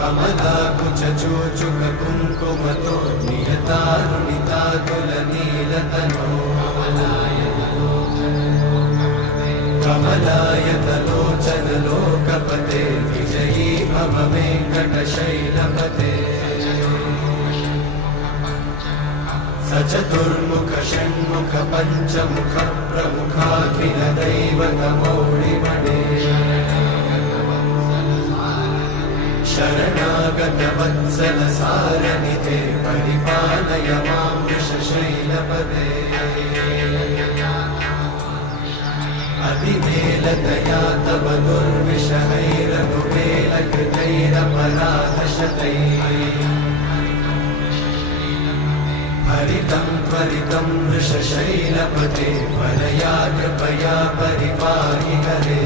कमलाकुचूचुककुङ्कुमतो नियतारुणितातुलनीलतनो कमलायतलोचनलोकपते विजयी मम वेङ्कटशैलपते स चतुर्मुख षण्मुख पञ्चमुख प्रमुखाखिल दैवतमौळिमणे शरणागत वत्सल सारनिधे परिपालय मां वृषशैलपते अतिवेलतया तव दुर्विषहैरनुवेलकृतैरपराधशतैः हरितं त्वरितं वृषशैलपते परया कृपया परिपाहि हरे।